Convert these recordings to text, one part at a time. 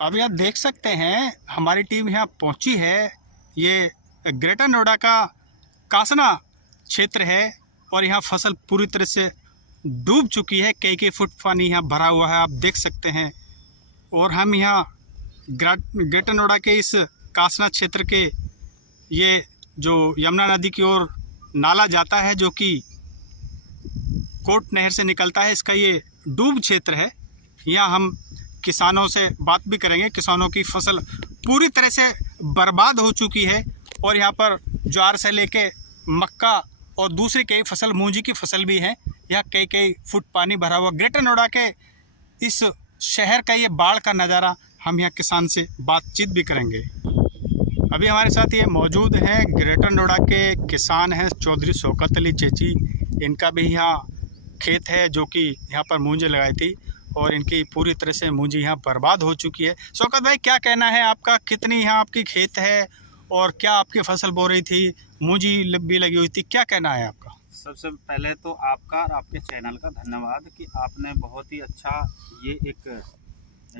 अभी आप देख सकते हैं हमारी टीम यहाँ पहुँची है। ये ग्रेटर नोएडा का कासना क्षेत्र है और यहाँ फसल पूरी तरह से डूब चुकी है। कई फुट पानी यहाँ भरा हुआ है, आप देख सकते हैं। और हम यहाँ ग्रेटर नोएडा के इस कासना क्षेत्र के ये जो यमुना नदी की ओर नाला जाता है, जो कि कोट नहर से निकलता है, इसका ये डूब क्षेत्र है। यहाँ हम किसानों से बात भी करेंगे। किसानों की फसल पूरी तरह से बर्बाद हो चुकी है और यहाँ पर ज्वार से लेके मक्का और दूसरी कई फसल, मूंजी की फसल भी है। यहाँ कई फुट पानी भरा हुआ। ग्रेटर नोएडा के इस शहर का ये बाढ़ का नज़ारा, हम यहाँ किसान से बातचीत भी करेंगे। अभी हमारे साथ ये मौजूद हैं ग्रेटर नोएडा के किसान हैं चौधरी शौकत अली चेची। इनका भी यहाँ खेत है जो कि यहाँ पर मूंजी लगाई थी और इनकी पूरी तरह से मूंजी यहाँ बर्बाद हो चुकी है। शौकत भाई, क्या कहना है आपका? कितनी यहाँ आपकी खेत है और क्या आपकी फसल बो रही थी, मूंजी भी लगी हुई थी, क्या कहना है आपका? सबसे पहले तो आपका और आपके चैनल का धन्यवाद कि आपने बहुत ही अच्छा ये एक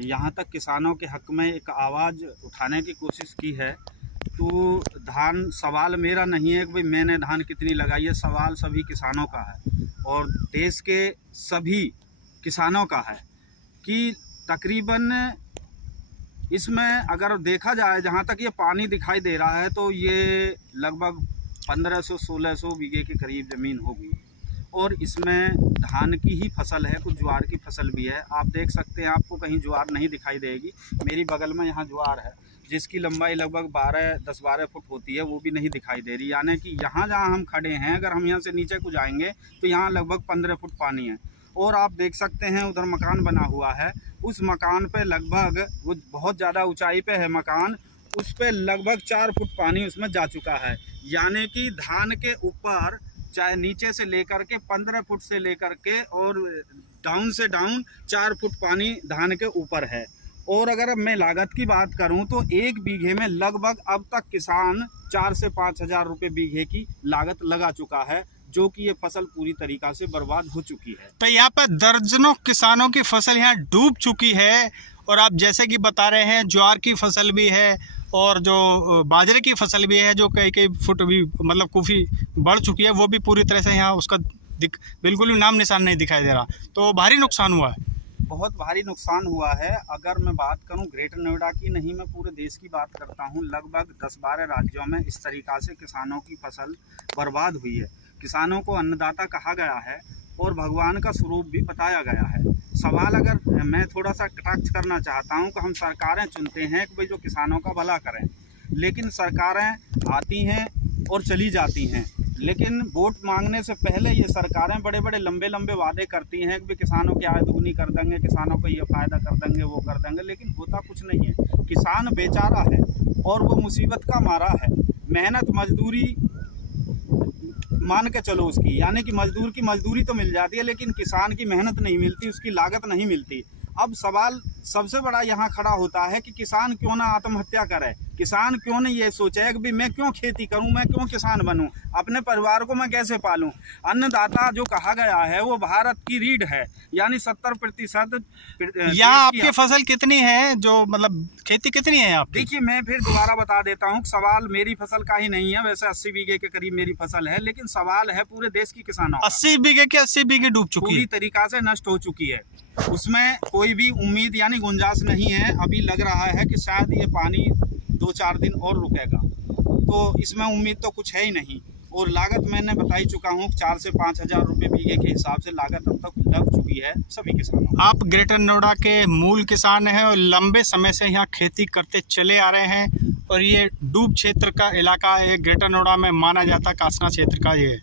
यहाँ तक किसानों के हक में एक आवाज़ उठाने की कोशिश की है। तो धान, सवाल मेरा नहीं है कि भाई मैंने धान कितनी लगाई है, सवाल सभी किसानों का है और देश के सभी किसानों का है कि तकरीबन इसमें अगर देखा जाए, जहाँ तक ये पानी दिखाई दे रहा है, तो ये लगभग 1500-1600 बीघे के करीब ज़मीन होगी और इसमें धान की ही फसल है, कुछ ज्वार की फसल भी है। आप देख सकते हैं, आपको कहीं ज्वार नहीं दिखाई देगी। मेरी बगल में यहाँ ज्वार है जिसकी लंबाई लगभग 10-12 फुट होती है, वो भी नहीं दिखाई दे रही। यानी कि यहाँ जहाँ हम खड़े हैं, अगर हम यहाँ से नीचे को जाएंगे तो यहाँ लगभग 15 फुट पानी है। और आप देख सकते हैं उधर मकान बना हुआ है, उस मकान पे लगभग, वो बहुत ज़्यादा ऊंचाई पे है मकान, उस पे लगभग 4 फुट पानी उसमें जा चुका है। यानी कि धान के ऊपर, चाहे नीचे से लेकर के 15 फुट से लेकर के और डाउन से डाउन 4 फुट पानी धान के ऊपर है। और अगर मैं लागत की बात करूं तो 1 बीघे में लगभग अब तक किसान 4 से 5 हज़ार रुपये बीघे की लागत लगा चुका है, जो कि ये फसल पूरी तरीक़ा से बर्बाद हो चुकी है। तो यहाँ पर दर्जनों किसानों की फसल यहाँ डूब चुकी है और आप जैसे कि बता रहे हैं ज्वार की फसल भी है और जो बाजरे की फसल भी है, जो कई फुट भी मतलब काफ़ी बढ़ चुकी है, वो भी पूरी तरह से यहाँ उसका बिल्कुल भी नाम निशान नहीं दिखाई दे रहा। तो भारी नुकसान हुआ है, बहुत भारी नुकसान हुआ है। अगर मैं बात करूं ग्रेटर नोएडा की नहीं, मैं पूरे देश की बात करता हूं, लगभग 10-12 राज्यों में इस तरीक़ा से किसानों की फसल बर्बाद हुई है। किसानों को अन्नदाता कहा गया है और भगवान का स्वरूप भी बताया गया है। सवाल अगर मैं थोड़ा सा कटाक्ष करना चाहता हूं कि हम सरकारें चुनते हैं कि भाई जो किसानों का भला करें, लेकिन सरकारें आती हैं और चली जाती हैं, लेकिन वोट मांगने से पहले ये सरकारें बड़े लंबे वादे करती हैं कि किसानों की आय दुगनी कर देंगे, किसानों को ये फ़ायदा कर देंगे, वो कर देंगे, लेकिन होता कुछ नहीं है। किसान बेचारा है और वो मुसीबत का मारा है। मेहनत मजदूरी मान के चलो उसकी, यानी कि मजदूर की मजदूरी तो मिल जाती है, लेकिन किसान की मेहनत नहीं मिलती, उसकी लागत नहीं मिलती। अब सवाल सबसे बड़ा यहाँ खड़ा होता है कि किसान क्यों ना आत्महत्या करे, किसान क्यों नहीं ये सोचे कि भाई मैं क्यों खेती करूं, मैं क्यों किसान बनूं, अपने परिवार को मैं कैसे पालूं। अन्नदाता जो कहा गया है वो भारत की रीढ़ है, यानी 70%। यहाँ आपकी फसल कितनी है, जो मतलब खेती कितनी है आप? देखिए, मैं फिर दोबारा बता देता हूँ, सवाल मेरी फसल का ही नहीं है। वैसे 80 बीघे के करीब मेरी फसल है, लेकिन सवाल है पूरे देश की किसानों का। 80 बीघे के 80 बीघे डूब चुकी है, पूरी तरीका से नष्ट हो चुकी है। उसमें कोई भी उम्मीद यानी गुंजाइश नहीं है। अभी लग रहा है कि शायद ये पानी 2-4 दिन और रुकेगा, तो इसमें उम्मीद तो कुछ है ही नहीं। और लागत मैंने बता ही चुका हूँ, 4 से 5 हज़ार रुपये बीघे के हिसाब से लागत अब तक लग चुकी है सभी किसानों। आप ग्रेटर नोएडा के मूल किसान हैं और लंबे समय से यहाँ खेती करते चले आ रहे हैं और ये डूब क्षेत्र का इलाका है, ग्रेटर नोएडा में माना जाता कासना क्षेत्र का ये।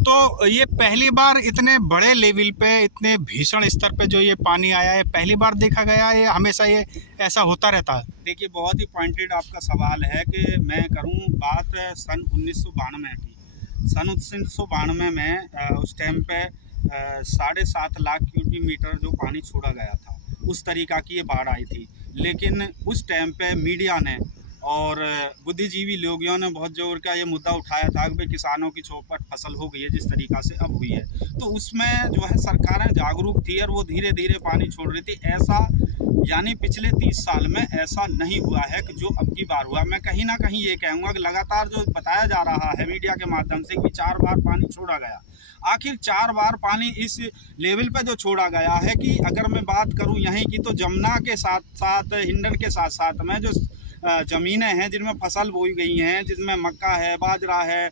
तो ये पहली बार इतने बड़े लेवल पे, इतने भीषण स्तर पे जो ये पानी आया है, पहली बार देखा गया है, हमेशा ये ऐसा होता रहता है? देखिए, बहुत ही पॉइंटेड आपका सवाल है कि मैं करूं बात सन 1992 की। सन 1992 में उस टाइम पे 7.5 लाख क्यूबिक मीटर जो पानी छोड़ा गया था, उस तरीक़ा की ये बाढ़ आई थी। लेकिन उस टाइम पे मीडिया ने और बुद्धिजीवी लोगों ने बहुत जोर का ये मुद्दा उठाया था कि भाई किसानों की चौपट फसल हो गई है जिस तरीक़ा से अब हुई है, तो उसमें जो है सरकारें जागरूक थी और वो धीरे धीरे पानी छोड़ रही थी। ऐसा यानी पिछले 30 साल में ऐसा नहीं हुआ है कि जो अब की बार हुआ। मैं कहीं ना कहीं ये कहूँगा कि लगातार जो बताया जा रहा है मीडिया के माध्यम से कि 4 बार पानी छोड़ा गया, आखिर 4 बार पानी इस लेवल पे जो छोड़ा गया है कि अगर मैं बात करूं यहीं की, तो जमुना के साथ साथ हिंडन के साथ साथ में जो ज़मीनें हैं जिनमें फसल बोई गई हैं, जिसमें मक्का है, बाजरा है,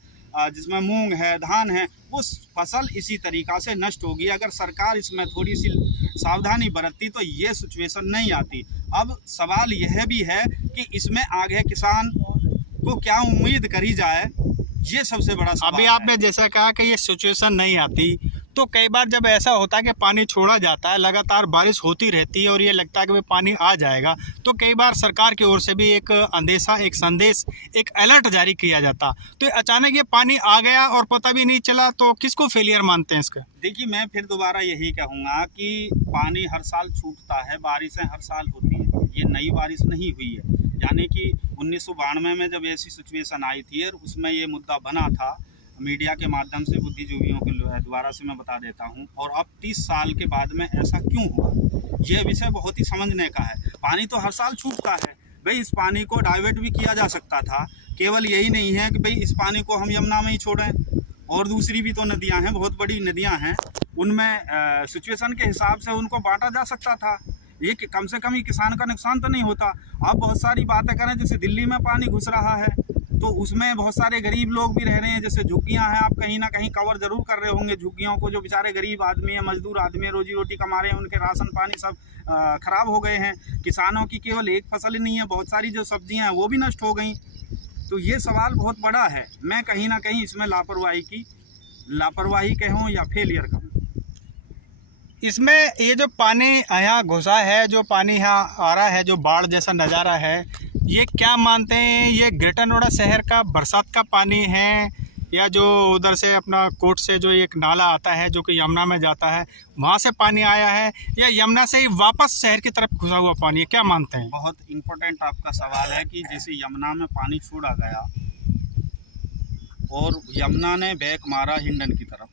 जिसमें मूंग है, धान है, वो फसल इसी तरीक़ा से नष्ट होगी। अगर सरकार इसमें थोड़ी सी सावधानी बरतती तो ये सिचुएशन नहीं आती। अब सवाल यह भी है कि इसमें आगे किसान को क्या उम्मीद करी जाए, ये सबसे बड़ा सवाल अभी आपने जैसा कहा कि ये सिचुएशन नहीं आती, तो कई बार जब ऐसा होता है कि पानी छोड़ा जाता है, लगातार बारिश होती रहती है और ये लगता है कि भाई पानी आ जाएगा, तो कई बार सरकार की ओर से भी एक अंदेशा, एक संदेश, एक अलर्ट जारी किया जाता, तो अचानक ये पानी आ गया और पता भी नहीं चला, तो किसको फेलियर मानते हैं इसका? देखिए, मैं फिर दोबारा यही कहूँगा कि पानी हर साल छूटता है, बारिशें हर साल होती हैं, ये नई बारिश नहीं हुई है। यानी कि 1992 में जब ऐसी सिचुएशन आई थी और उसमें ये मुद्दा बना था, मीडिया के माध्यम से बुद्धिजीवियों के द्वारा से मैं बता देता हूं, और अब 30 साल के बाद में ऐसा क्यों हुआ, ये विषय बहुत ही समझने का है। पानी तो हर साल छूटता है भाई, इस पानी को डाइवर्ट भी किया जा सकता था। केवल यही नहीं है कि भाई इस पानी को हम यमुना में ही छोड़ें, और दूसरी भी तो नदियाँ हैं, बहुत बड़ी नदियाँ हैं, उनमें सिचुएशन के हिसाब से उनको बांटा जा सकता था। ये कम से कम ही किसान का नुकसान तो नहीं होता। आप बहुत सारी बातें करें, जैसे दिल्ली में पानी घुस रहा है तो उसमें बहुत सारे गरीब लोग भी रह रहे हैं, जैसे झुग्गियां हैं, आप कहीं ना कहीं कवर जरूर कर रहे होंगे झुग्गियों को। जो बेचारे गरीब आदमी है, मजदूर आदमी है, रोजी रोटी कमा रहे हैं, उनके राशन पानी सब खराब हो गए हैं। किसानों की केवल एक फसल ही नहीं है, बहुत सारी जो सब्जियां हैं वो भी नष्ट हो गई। तो ये सवाल बहुत बड़ा है। मैं कहीं ना कहीं इसमें लापरवाही कहूँ या फेलियर कहूँ। इसमें ये जो पानी यहाँ घुसा है, जो पानी यहाँ आ रहा है, जो बाढ़ जैसा नज़ारा है, ये क्या मानते हैं, ये ग्रेटर नोएडा शहर का बरसात का पानी है, या जो उधर से अपना कोट से जो एक नाला आता है जो कि यमुना में जाता है, वहाँ से पानी आया है, या यमुना से ही वापस शहर की तरफ घुसा हुआ पानी है? क्या मानते हैं? बहुत इम्पोर्टेंट आपका सवाल है कि जैसे यमुना में पानी छोड़ा गया और यमुना ने बैक मारा हिंडन की तरफ,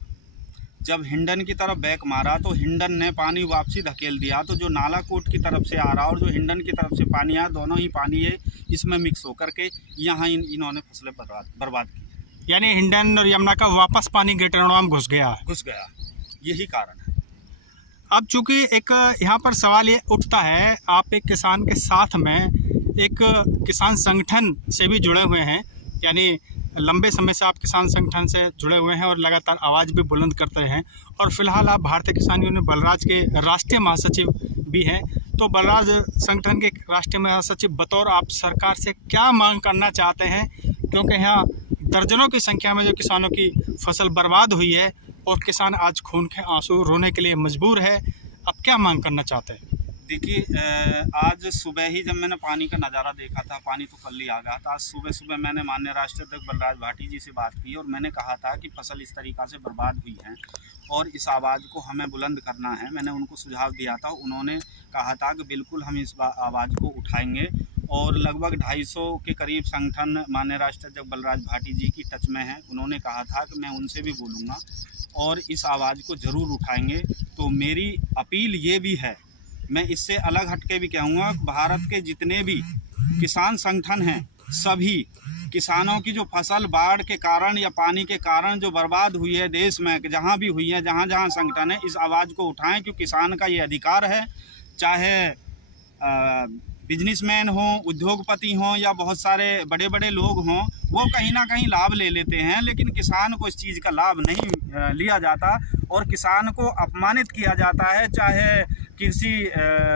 जब हिंडन की तरफ बैक मारा तो हिंडन ने पानी वापसी धकेल दिया, तो जो नाला कोट की तरफ से आ रहा और जो हिंडन की तरफ से पानी आया, दोनों ही पानी है इसमें मिक्स होकर के यहाँ इन्होंने फसलें बर्बाद की। यानी हिंडन और यमुना का वापस पानी ग्रेटर नोएडा में घुस गया, यही कारण है। अब चूँकि एक यहाँ पर सवाल ये उठता है, आप एक किसान के साथ में एक किसान संगठन से भी जुड़े हुए हैं, यानी लंबे समय से आप किसान संगठन से जुड़े हुए हैं और लगातार आवाज़ भी बुलंद करते हैं, और फिलहाल आप भारतीय किसान यूनियन बलराज के राष्ट्रीय महासचिव भी हैं। तो बलराज संगठन के राष्ट्रीय महासचिव बतौर आप सरकार से क्या मांग करना चाहते हैं, क्योंकि यहाँ दर्जनों की संख्या में जो किसानों की फसल बर्बाद हुई है और किसान आज खून के आंसू रोने के लिए मजबूर है, अब क्या मांग करना चाहते हैं? देखिए, आज सुबह ही जब मैंने पानी का नज़ारा देखा था, पानी तो कल ही आ गया था, आज सुबह सुबह मैंने माननीय राष्ट्रीय अध्यक्ष बलराज भाटी जी से बात की और मैंने कहा था कि फसल इस तरीक़ा से बर्बाद हुई है और इस आवाज़ को हमें बुलंद करना है। मैंने उनको सुझाव दिया था, उन्होंने कहा था कि बिल्कुल हम इस आवाज़ को उठाएंगे, और लगभग 250 के करीब संगठन माननीय राष्ट्रीय अध्यक्ष बलराज भाटी जी की टच में हैं। उन्होंने कहा था कि मैं उनसे भी बोलूँगा और इस आवाज़ को ज़रूर उठाएंगे। तो मेरी अपील ये भी है, मैं इससे अलग हटके भी कहूँगा, भारत के जितने भी किसान संगठन हैं, सभी किसानों की जो फसल बाढ़ के कारण या पानी के कारण जो बर्बाद हुई है देश में, जहाँ भी हुई है, जहाँ जहाँ संगठन है, इस आवाज़ को उठाएं, क्योंकि किसान का ये अधिकार है। चाहे बिजनेसमैन हों, उद्योगपति हों या बहुत सारे बड़े बड़े लोग हों, वो कहीं ना कहीं लाभ ले लेते हैं, लेकिन किसान को इस चीज़ का लाभ नहीं लिया जाता और किसान को अपमानित किया जाता है। चाहे कृषि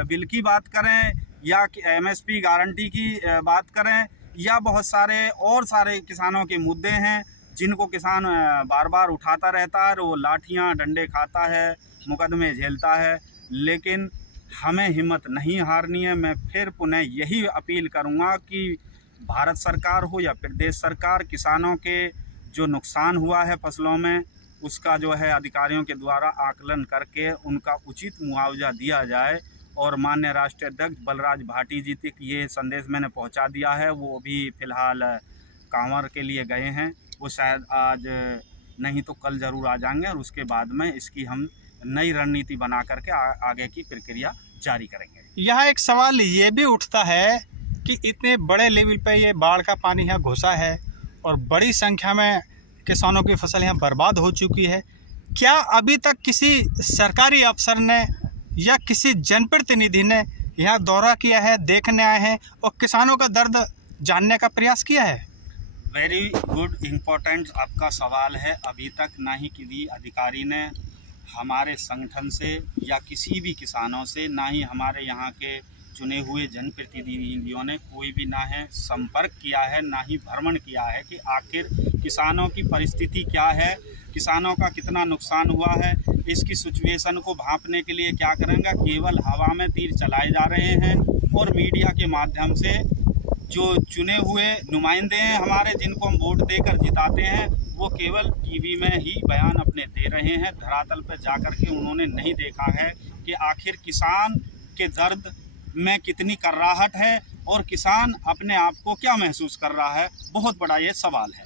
बिल की बात करें या MSP गारंटी की बात करें, या बहुत सारे और सारे किसानों के मुद्दे हैं जिनको किसान बार बार उठाता रहता है, और वो लाठियाँ डंडे खाता है, मुकदमे झेलता है, लेकिन हमें हिम्मत नहीं हारनी है। मैं फिर पुनः यही अपील करूंगा कि भारत सरकार हो या प्रदेश सरकार, किसानों के जो नुकसान हुआ है फसलों में, उसका जो है अधिकारियों के द्वारा आकलन करके उनका उचित मुआवजा दिया जाए और माननीय राष्ट्रीय अध्यक्ष बलराज भाटी जी तक ये संदेश मैंने पहुंचा दिया है। वो भी फ़िलहाल कांवर के लिए गए हैं, वो शायद आज नहीं तो कल ज़रूर आ जाएंगे और उसके बाद में इसकी हम नई रणनीति बना करके आगे की प्रक्रिया जारी करेंगे। यहाँ एक सवाल ये भी उठता है कि इतने बड़े लेवल पे ये बाढ़ का पानी यहाँ घुसा है और बड़ी संख्या में किसानों की फसल यहाँ बर्बाद हो चुकी है। क्या अभी तक किसी सरकारी अफसर ने या किसी जनप्रतिनिधि ने यहाँ दौरा किया है, देखने आए हैं और किसानों का दर्द जानने का प्रयास किया है? वेरी गुड, इम्पोर्टेंट आपका सवाल है। अभी तक ना ही किसी अधिकारी ने हमारे संगठन से या किसी भी किसानों से, ना ही हमारे यहाँ के चुने हुए जनप्रतिनिधियों ने कोई भी ना है संपर्क किया है, ना ही भ्रमण किया है कि आखिर किसानों की परिस्थिति क्या है, किसानों का कितना नुकसान हुआ है। इसकी सिचुएशन को भांपने के लिए क्या करेंगे, केवल हवा में तीर चलाए जा रहे हैं और मीडिया के माध्यम से जो चुने हुए नुमाइंदे हैं हमारे, जिनको हम वोट देकर जिताते हैं, वो केवल टीवी में ही बयान अपने दे रहे हैं। धरातल पर जाकर के उन्होंने नहीं देखा है कि आखिर किसान के दर्द में कितनी कर्राहट है और किसान अपने आप को क्या महसूस कर रहा है। बहुत बड़ा ये सवाल है।